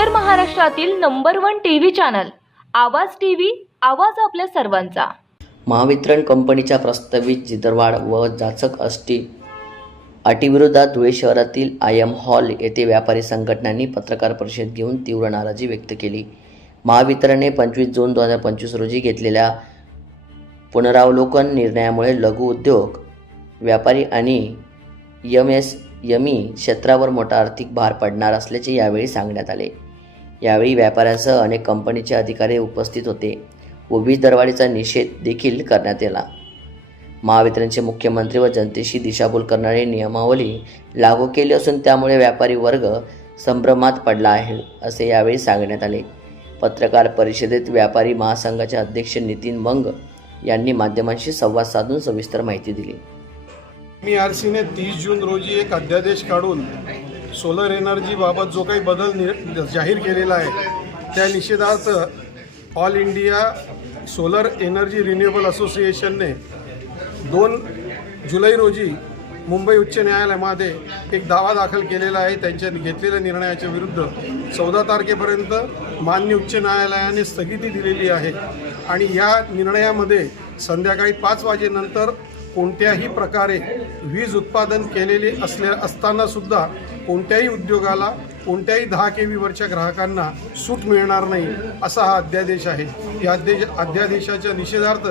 उत्तर महाराष्ट्रातील number one T V channel Aawaz T V Aawaz आपल्या सर्वांचा. महावितरण कंपनीच्या प्रस्तावित जितरवाढ व जाचक अष्टी अटीविरोधात धुळे शहरातील आय एम हॉल येथे व्यापारी संघटनांनी पत्रकार परिषद घेऊन तीव्र नाराजी व्यक्त केली. महावितरणने पंचवीस जून दोन हजार पंचवीस रोजी घेतलेल्या पुनरावलोकन निर्णयामुळे लघु उद्योग व्यापारी आणि यम एस यमी क्षेत्रावर मोठा आर्थिक भार पडणार असल्याचे यावेळी सांगण्यात आले. यावेळी व्यापाऱ्यांसह अनेक कंपनीचे अधिकारी उपस्थित होते व वीज दरवाढीचा निषेध देखील करण्यात आला. महावितरणचे मुख्यमंत्री व जनतेशी दिशाभूल करणारी नियमावली लागू केली असून त्यामुळे व्यापारी वर्ग संभ्रमात पडला आहे असे यावेळी सांगण्यात आले. पत्रकार परिषदेत व्यापारी महासंघाचे अध्यक्ष नितीन बंग यांनी माध्यमांशी संवाद साधून सविस्तर माहिती दिली. मी आर सीने तीस जून रोजी एक अध्यादेश काढून सोलर एनर्जीबाबत जो काही बदल नि जाहीर केलेला आहे त्या निषेधार्थ all India solar energy renewable असोसिएशनने दोन जुलै रोजी मुंबई उच्च न्यायालयामध्ये एक दावा दाखल केलेला आहे. त्यांच्या घेतलेल्या निर्णयाच्या विरुद्ध चौदा तारखेपर्यंत मान्य उच्च न्यायालयाने स्थगिती दिलेली आहे आणि या निर्णयामध्ये संध्याकाळी पाच वाजेनंतर कोणत्याही प्रकारे वीज उत्पादन केलेले असल्या असतानासुद्धा कोणत्याही उद्योगाला कोणत्याही दहा के व्हीवरच्या ग्राहकांना सूट मिळणार नाही असा हा अध्यादेश आहे. या अध्यादेश अध्यादेशाच्या निषेधार्थ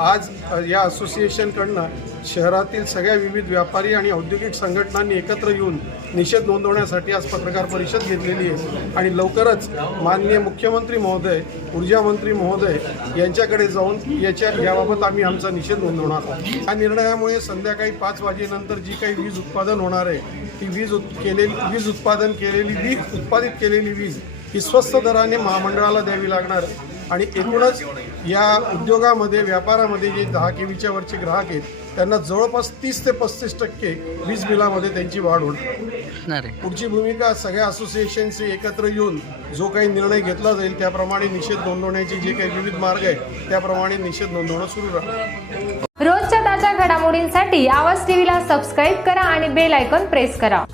आज या असोसिएशनकडनं शहरातील सगळ्या विविध व्यापारी आणि औद्योगिक संघटनांनी एकत्र येऊन निषेध नोंदवण्यासाठी आज पत्रकार परिषद घेतलेली आहे. आणि लवकरच माननीय मुख्यमंत्री महोदय ऊर्जा मंत्री महोदय यांच्याकडे जाऊन याच्या याबाबत आम्ही आमचा निषेध नोंदवणार आहोत. या निर्णयामुळे संध्याकाळी पाच वाजेनंतर जी काही वीज उत्पादन होणार आहे ती वीज उत् केलेली वीज उत्पादन केलेली वीज उत्पादित केलेली वीज ही स्वस्त दराने महामंडळाला द्यावी लागणार. आणि एकूणच या उद्योगामध्ये व्यापारामध्ये जे दहा के व्हीच्या वरचे ग्राहक आहेत त्यांना जवळपास तीस ते पस्तीस टक्के वीज बिलामध्ये त्यांची वाढ होणार. पुढची भूमिका सगळ्या असोसिएशनचे एकत्र येऊन जो काही निर्णय घेतला जाईल त्याप्रमाणे निषेध नोंदवण्याचे जे काही विविध मार्ग आहेत त्याप्रमाणे निषेध नोंदवणं सुरू राहणार. रोजच्या ताज्या घडामोडींसाठी आवाज टीव्हीला सबस्क्राईब करा आणि बेल आयकॉन प्रेस करा.